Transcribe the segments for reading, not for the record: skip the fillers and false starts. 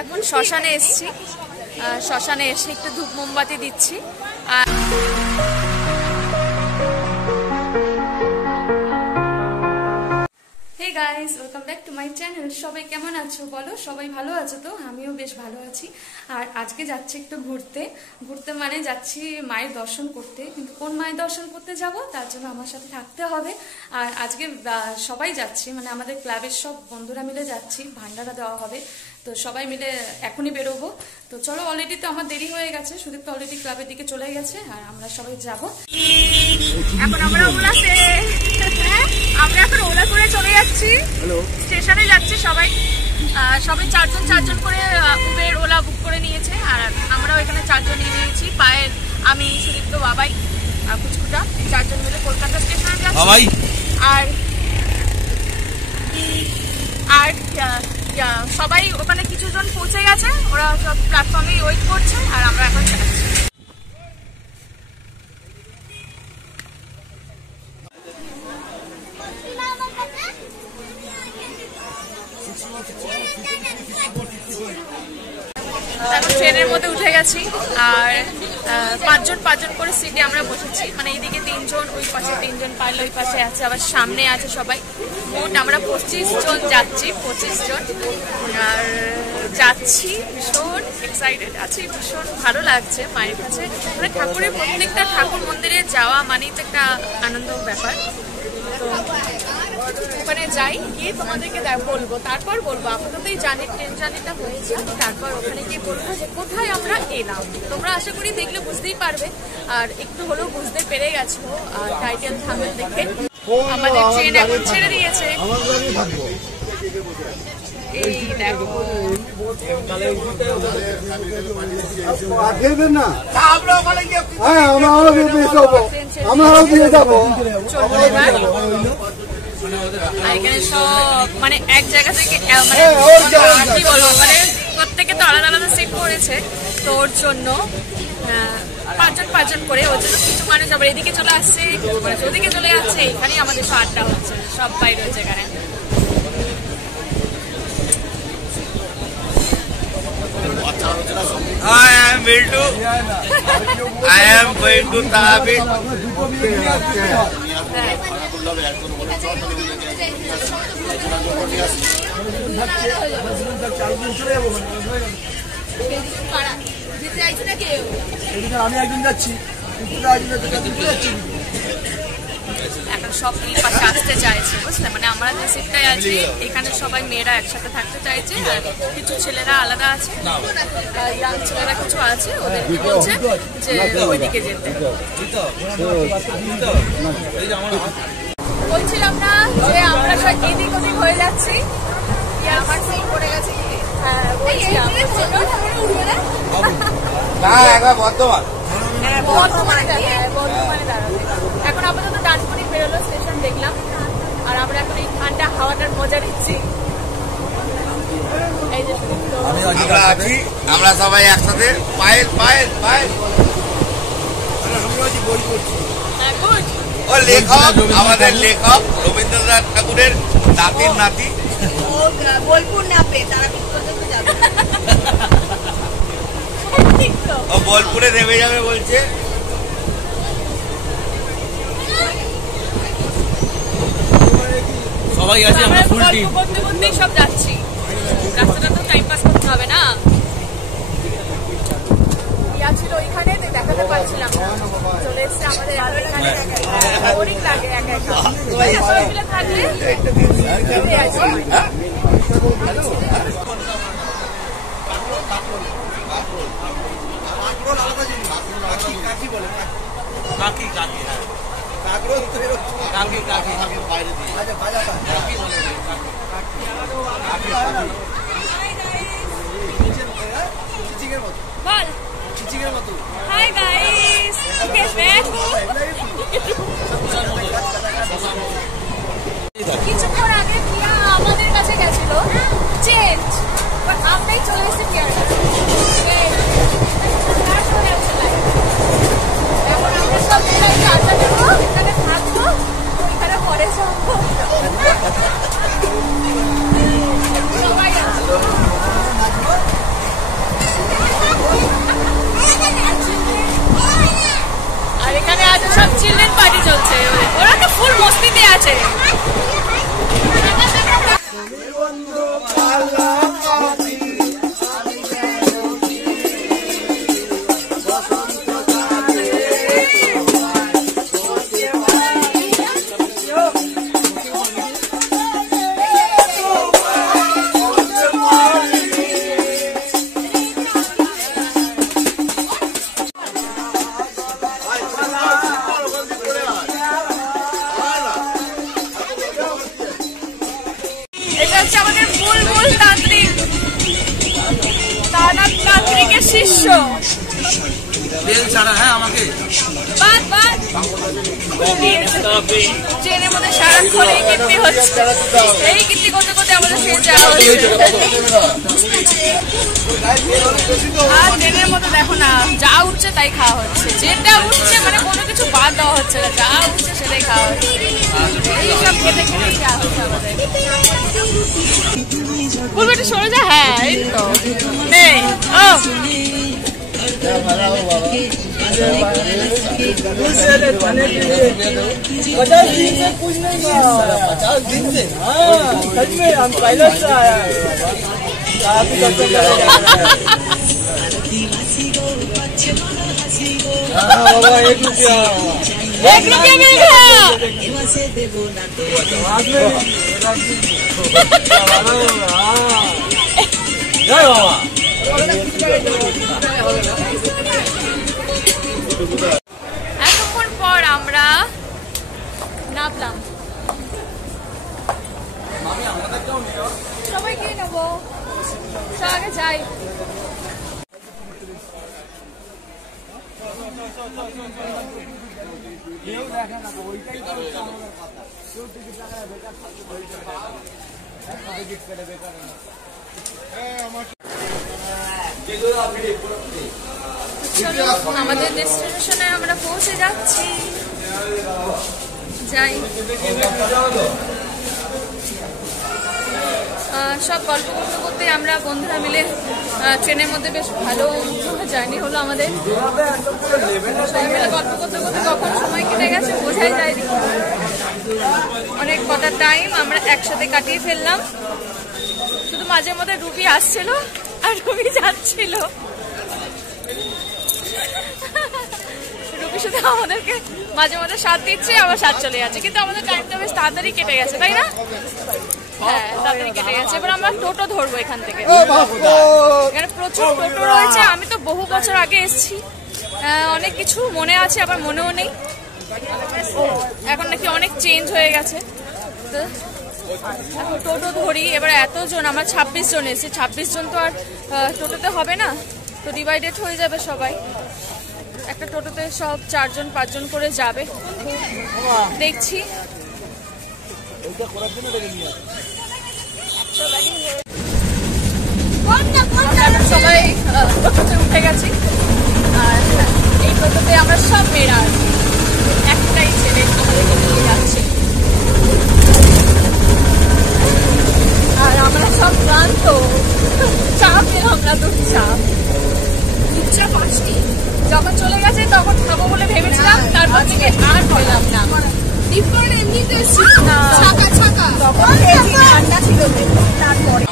এখন শ্মশানে এসেছি, শ্মশানে এসে একটু ধূপ মোমবাতি দিচ্ছি। Hey guys, welcome back to my channel. সবাই কেমন আছো বলো? সবাই ভালো আছো তো? আমিও বেশ ভালো আছি। আর আজকে যাচ্ছি একটু ঘুরতে মানে যাচ্ছি মায়ের দর্শন করতে। কিন্তু কোন মায়ের দর্শন করতে যাব তার জন্য আমার সাথে থাকতে হবে। আর আজকে সবাই যাচ্ছি, মানে আমাদের ক্লাবের সব বন্ধুরা মিলে যাচ্ছি, ভান্ডারা দেওয়া হবে। তো সবাই মিলে এখনই বেরোবো। তো চলো, অলরেডি তো আমার দেরি হয়ে গেছে, সুদীপ তো অলরেডি ক্লাবের দিকে চলে গেছে আর আমরা সবাই যাব। এখন আমরা এখন ওলা করে চলে যাচ্ছি, স্টেশনে যাচ্ছি। সবাই চারজন করে উবের ওলা বুক করে নিয়েছে আর আমরাও এখানে 4 জন নিয়ে নিয়েছি। পায়েল, আমি, সুদীপ্ত, বাবাই আর কুচকুটা, 4 জন মিলে কলকাতা স্টেশনে যাচ্ছি। আর সবাই ওখানে কিছু জন পৌঁছে গেছে, ওরা সব প্ল্যাটফর্মে ওয়েট করছে আর আমরা এখন যাচ্ছি। এখন ট্রেনের মধ্যে উঠে গেছি আর 5 জন করে সিটে আমরা বসেছি। মানে এইদিকে 3 জন, ওই পাশে 3 জন, পারলে ওই পাশে আছে, আবার সামনে আছে সবাই। মোট আমরা 25 জন যাচ্ছি, 25 জন। আর যাচ্ছি, ভীষণ এক্সাইটেড আছি, ভীষণ ভালো লাগছে মায়ের কাছে। মানে ঠাকুরের প্রত্যেকটা ঠাকুর মন্দিরে যাওয়া মানেই তো একটা আনন্দ ব্যাপার। তো ওখানে যাই, গিয়ে তোমাদেরকে বলবো, তারপর বলবো। আপাতত জানি ট্রেন জার্নিটা হয়েছে, তারপর ওখানে গিয়ে বলবো যে কোথায় আমরা এলাম। তোমরা আশা করি দেখলে বুঝতেই পারবে, আর একটু হলেও বুঝতে পেরে গেছো টাইটেল থাম্বনেল দেখে। আমাদের ট্রেন এখন ছেড়ে দিয়েছে। এই দেখো, এখানে সব মানে এক জায়গা থেকে মানে কি বলবো, মানে প্রত্যেকে তো আলাদা আলাদা সিট করেছে। তো ওর জন্য 5 জন করে, ওর জন্য কিছু মানুষ আবার এদিকে চলে আসছে, কিছু মানুষ ওদিকে চলে যাচ্ছে। এখানেই আমাদের আড্ডা হচ্ছে, সব বাইরে রয়েছে এখানে। I am Viltu. I am going to Tarapet. আমি একদিন যাচ্ছি, এখন সব পাশে আসতে চাইছে, বুঝলে? মানে আমরা যে সিটটায় আছি এখানে সবাই মেয়েরা একসাথে থাকতে চাইছে, আর কিছু ছেলেরা আলাদা আছে, ইয়াং ছেলেরা কিছু আছে, ওদেরকে বলছে যে ওইদিকে যেতে। বলছিলাম না যে আমরা সব এদিক ওদিক হয়ে যাচ্ছি। আমার সিট পড়ে গেছে। হ্যাঁ, বর্ধমানে দাঁড়াবে। এখন আপাতত ডানকুনি বেরোলো স্টেশন দেখলাম, আর আমরা এখন এই ঠান্ডা হাওয়াটার মজা নিচ্ছি। এই যে আমরা সবাই একসাথে। পায়েল ও লেখক, আমাদের লেখক রবীন্দ্রনাথ ঠাকুরের নাতির নাতি। বোলপুর নাপে তারা যাবে, ও বোলপুরে নেমে যাবে বলছে। সবাই আছে, আমরা ফুল টিম। করতে করতেই সব যাচ্ছি, রাস্তাটা তো টাইম পাস করতে হবে না। ইয়া ছিল ওইখানে, দেখাতে পারছিলাম না, চলে এসছে আমাদের আরো এখানে। বোরিং লাগে একা একা, সবাই মিলে থাকলে। Hi guys, কিছুক্ষণ আগে প্রিয়া আমাদের কাছে গেছিল চেঞ্জ, বাট আমরাই চলে এসেছি প্রিয়ার কাছে। এখন আমরা সব আড্ডা দেবো, এখানে থাকবো, ওইখানে পরে যাবো। সবাই হচ্ছে, ওরা তো ফুল মস্তিতে আছে। এটা হচ্ছে আমাদের বুলবুল তান্ত্রিক, তান্ত্রিকের শিষ্য। তেল ছাড়া হ্যাঁ আমাকে ট্রেনের মধ্যে সারাক্ষণ এই কীর্তি হচ্ছে, এই কীর্তি করতে করতে আমাদের ফের যাওয়া হচ্ছে। আর ট্রেনের মধ্যে দেখো না, যা উঠছে তাই খাওয়া হচ্ছে, যেটা উঠছে মানে কোনো কিছু বাদ দেওয়া হচ্ছে না, যা উঠছে সেটাই খাওয়া হচ্ছে। এইসব খেতে খেতেই যাওয়া হচ্ছে আমাদের। বলবো একটু সরে যা, হ্যাঁ এই তো নেই। ও पचास दिन से कुछ नहीं था, 50 दिन से हाँ सच में हम पहले से आया है काफी कष्ट करेगा। हाँ बाबा 1 रुपया मिल गया। बाद में जय बाबा। এতক্ষণ পর আমরা নামলাম, সবাইকে নেবো, আগে যাই। চলো আমাদের ডেস্টিনেশনে আমরা পৌঁছে যাচ্ছি, যাই। সব গল্প করতে করতে আমরা বন্ধুরা মিলে ট্রেনের মধ্যে বেশ ভালো জার্নি হলো আমাদের। সবাই মিলে গল্প করতে করতে কখন সময় কেটে গেছে বোঝাই যায়নি। অনেক কটা টাইম আমরা একসাথে কাটিয়ে ফেললাম। শুধু মাঝে মধ্যে রুবি আসছিল আর রুবি যাচ্ছিল। রুবি শুধু আমাদেরকে মাঝে মাঝে সাথ দিচ্ছে, আবার সাথ চলে যাচ্ছে, কিন্তু আমাদের টাইমটা বেশ তাড়াতাড়ি কেটে গেছে, তাই না? হ্যাঁ তাড়াতাড়ি কেটে গেছে। এবার আমরা টোটো ধরবো এখান থেকে, এখানে প্রচুর টোটো রয়েছে। আমি তো বহু বছর আগে এসেছি, অনেক কিছু মনে আছে আবার মনেও নেই। এখন নাকি অনেক চেঞ্জ হয়ে গেছে। তো এখন টোটো ধরি। এবার এতজন, আমরা 26 জন এসেছি, 26 জন তো আর টোটোতে হবে না, তো ডিভাইডেড হয়ে যাবে সবাই। একটা টোটোতে সব 4 জন 5 জন করে যাবে, দেখছি। সবাই টোটোতে উঠে গেছি, আর এই টোটোতে আমরা সব মেয়েরা আছি, একটাই ছেলে আমাদেরকে নিয়ে যাচ্ছে। আর আমরা সব ক্লান্ত, চাপ পেলাম না, দুধচাপ আসছি। যখন চলে গেছে তখন খাবো বলে ভেবেছিলাম, তারপর থেকে আর পেলাম না। এমনিতে তখন ঠান্ডা ছিল, তারপরে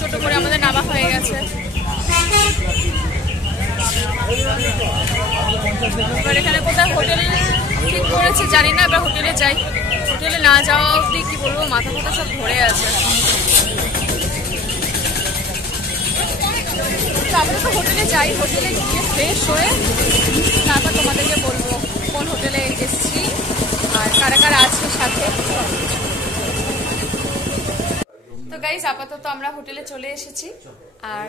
ছোট করে আমাদের নামা হয়ে গেছে। এবার এখানে কোথায় হোটেল ঠিক করেছে জানি না, এবার হোটেলে যাই। হোটেলে না যাওয়া অবধি কি বলবো, মাথা ফাথা সব ধরে আছে। তারপরে তো হোটেলে যাই, হোটেলে গিয়ে ফ্রেশ হয়ে তারপর তোমাদেরকে বলবো কোন হোটেলে এসেছি আর কারা কারা আছে সাথে। তো গাইস আপাতত আমরা হোটেলে চলে এসেছি, আর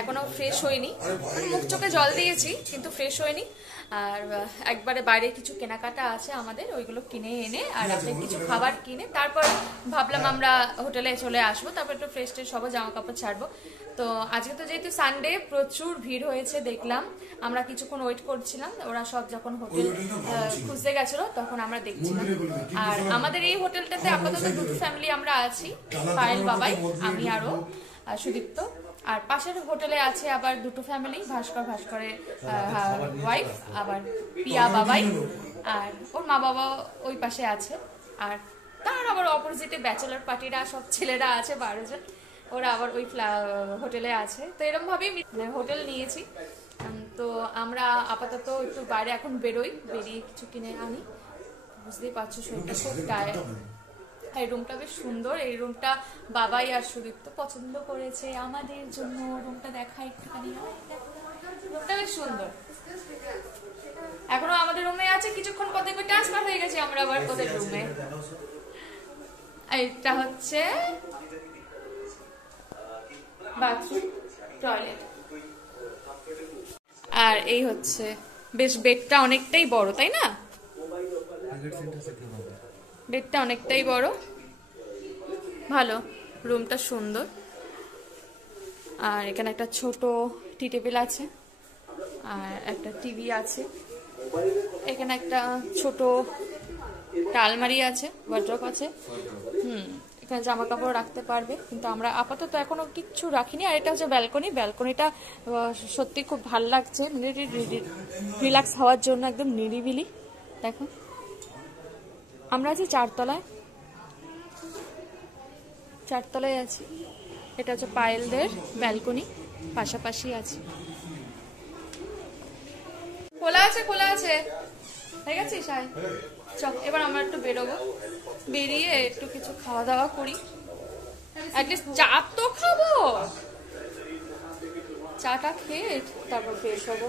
এখনো ফ্রেশ হইনি, মুখ চোখে জল দিয়েছি কিন্তু ফ্রেশ হয়নি। আর একবারে বাইরে কিছু কেনাকাটা আছে আমাদের, ওইগুলো কিনে এনে আর রাতে কিছু খাবার কিনে তারপর ভাবলাম আমরা হোটেলে চলে আসবো, তারপর একটু ফ্রেশ ট্রেশ হবো, জামা কাপড় ছাড়বো। তো আজকে তো যেহেতু সানডে প্রচুর ভিড় হয়েছে দেখলাম, আমরা কিছুক্ষণ ওয়েট করছিলাম, ওরা সব যখন হোটেল খুঁজতে গেছিলো তখন আমরা দেখছিলাম। আর আমাদের এই হোটেলটাতে আপাতত দুটো ফ্যামিলি আমরা আছি, পায়েল বাবাই, আমি আরো সুদীপ্ত। আর পাশের হোটেলে আছে আবার দুটো ফ্যামিলি, ভাস্করের ওয়াইফ, আবার পিয়া বাবাই, আর ওর মা বাবা ওই পাশে আছে। আর তার আবার অপোজিটে ব্যাচেলার পার্টিরা সব ছেলেরা আছে 12 জন, ওরা আবার ওই হোটেলে আছে। তো এরকম ভাবেই হোটেল নিয়েছি। তো আমরা আপাতত একটু বাইরে এখন বেরিয়ে কিছু কিনে আনি। বুঝতেই পারছো শরীরটা খুব টায়ার্ড। এই রুমটা বেশ সুন্দর, এই রুমটা বাবাই আর সুদীপ্ত পছন্দ করেছে আমাদের জন্য। রুমটা দেখা একটুখানি, রুমটা বেশ সুন্দর। এখনো আমাদের রুমে আছে, কিছুক্ষণ পর দেখবে ট্রান্সফার হয়ে গেছে আমরা আবার ওদের রুমে। এটা হচ্ছে বাথরুম, টয়লেট। আর এই হচ্ছে বেশ বেডটা অনেকটাই বড়, তাই না? বেডটা অনেকটাই বড়, ভালো, রুমটা সুন্দর। আর এখানে একটা ছোট টি টেবিল আছে আর একটা টিভি আছে। এখানে একটা ছোট আলমারি আছে, ওয়ার্ড্রপ আছে। এখানে জামা কাপড় রাখতে পারবে, কিন্তু আমরা আপাতত এখনো কিচ্ছু রাখিনি। আর এটা হচ্ছে ব্যালকনি, ব্যালকনিটা সত্যি খুব ভালো লাগছে, রিল্যাক্স হওয়ার জন্য, একদম নিরিবিলি। দেখো আমরা আছি 4 তলায় আছি। এটা হচ্ছে পায়েলদের ব্যালকনি, পাশাপাশি আছে। খোলা আছে হয়ে গেছে সাই। চল এবার আমরা একটু বেরোবো, বেরিয়ে একটু কিছু খাওয়া দাওয়া করি। অ্যাটলিস্ট চা তো খাবো, চাটা খেয়ে তারপর ফ্রেশ হবো।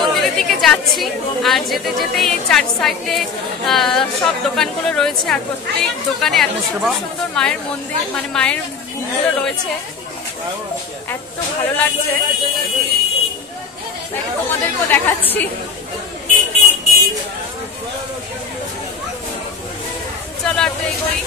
মন্দিরের দিকে যাচ্ছি, আর যেতে যেতে এই 4 সাইডে সব দোকানগুলো রয়েছে, আর প্রত্যেক দোকানে এত সুন্দর সুন্দর মায়ের মন্দির, মানে মায়ের মুখগুলো রয়েছে, এত ভালো লাগছে। তোমাদেরকেও দেখাচ্ছি। চলো আর এই করি।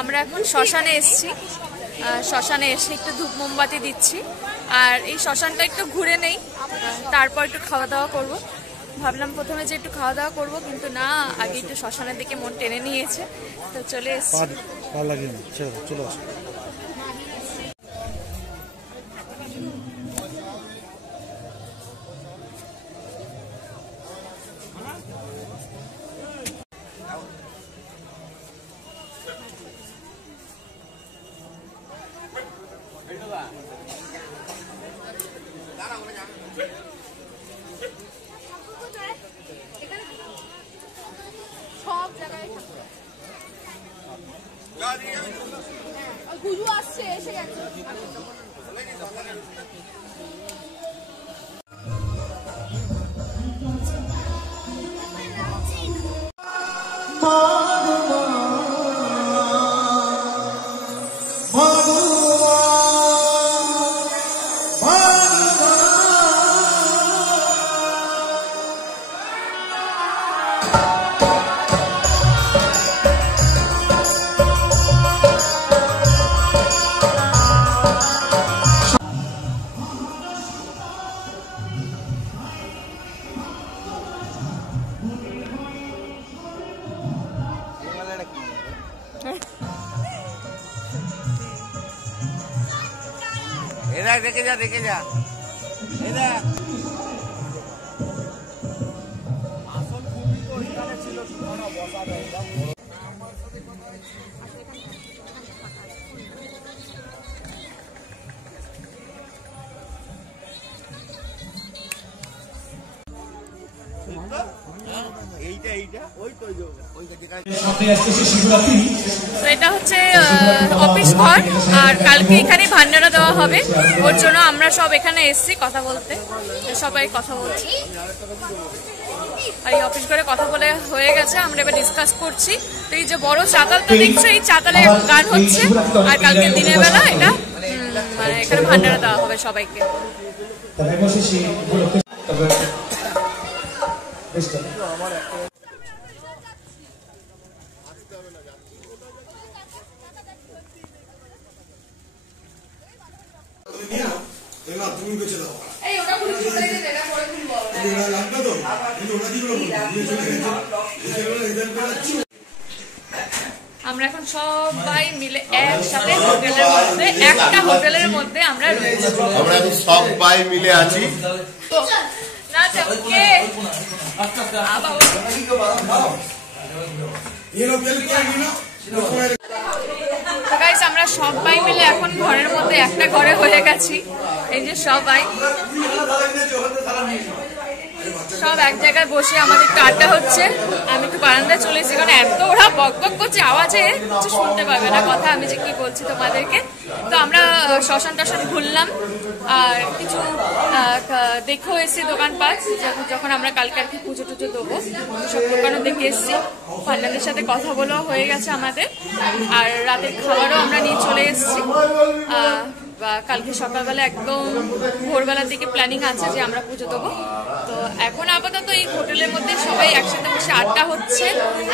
আমরা এখন শ্মশানে এসেছি, শ্মশানে এসে একটু ধূপ মোমবাতি দিচ্ছি। আর এই শ্মশানটা একটু ঘুরে নেই, তারপর একটু খাওয়া দাওয়া করব। ভাবলাম প্রথমে যে একটু খাওয়া দাওয়া করবো, কিন্তু না, আগে একটু শ্মশানের দিকে মন টেনে নিয়েছে, তো চলে এসেছি। সব জায়গায় গুরু আসছে, এসে গেছে। দেখে যা দেখে যা এই দেখ আসল খুবই তো এখানে ছিল না বসা দেয় এইটা এইটা ওই তো ওইটা যেখানে তো এটা হচ্ছে অফিস ঘর, আর কালকে এখানে ভান্ডারা দেওয়া হবে। ওর জন্য আমরা সব এখানে এসেছি কথা বলতে, সবাই কথা বলছি। আর এই অফিস ঘরে কথা বলে হয়ে গেছে, আমরা এবার ডিসকাস করছি। তো এই যে বড় চাতালটা দেখছো, এই চাতালে গান হচ্ছে, আর কালকে দিনের বেলা এটা মানে এখানে ভান্ডারা দেওয়া হবে সবাইকে। আমরা এখন সবাই মিলে একসাথে হোটেলের মধ্যে, একটা হোটেলের মধ্যে আমরা রয়েছি। আমরা এখন সবাই মিলে আছি। না কে গাইস, আমরা সবাই মিলে এখন ঘরের মধ্যে একটা ঘরে হয়ে গেছি। এই যে সবাই সব এক জায়গায় বসে আমাদের একটু আড্ডা হচ্ছে। আমি একটু বারান্দায় চলে এসেছি, কারণ এত ওরা বক বক করছে, আওয়াজে কিছু শুনতে পাবে না কথা আমি যে কি বলছি তোমাদেরকে। তো আমরা শ্মশান টশান ঘুরলাম, আর কিছু দেখেও এসেছি দোকানপাট, যখন আমরা কালকে আর কি পুজো টুজো দেবো, সব দোকানও দেখে এসেছি। পান্ডাদের সাথে কথা বলেও হয়ে গেছে আমাদের, আর রাতের খাবারও আমরা নিয়ে চলে এসেছি। কালকে সকালবেলা একদম ভোরবেলার দিকে প্ল্যানিং আছে যে আমরা পুজো দেবো। তো এখন আপাতত এই হোটেলের মধ্যে সবাই একসাথে বসে আড্ডা হচ্ছে,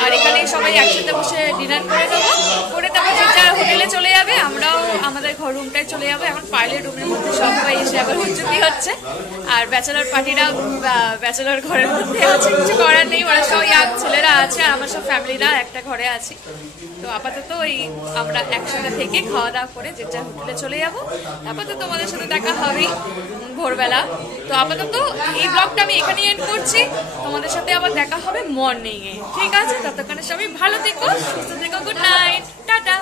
আর এখানে সবাই একসাথে বসে ডিনার করে দেবো, করে তারপর যে যার হোটেলে চলে যাবে, আমরাও আমাদের ঘর রুমটায় চলে যাবো। এখন পার্লের রুমের মধ্যে সবাই এসে আবার হুজ্জুকি হচ্ছে, আর ব্যাচেলর পার্টিরা ব্যাচেলর ঘরের মধ্যে আছে, কিছু করার নেই, ওরা সব ইয়াং ছেলেরা আছে, আর আমার সব ফ্যামিলিরা একটা ঘরে আছি। তো আপাতত ওই আমরা একসাথে থেকে খাওয়া দাওয়া করে যে যার হোটেলে চলে যাবো। আপাতত তোমাদের সাথে দেখা হবেই ভোরবেলা। তো আপাতত এই ব্লগটা আমি এখানেই এন্ড করছি, তোমাদের সাথে আবার দেখা হবে মর্নিং এ, ঠিক আছে? ততক্ষণে সবাই ভালো থেকো, সুস্থ থেকো, গুড নাইট, টাটা।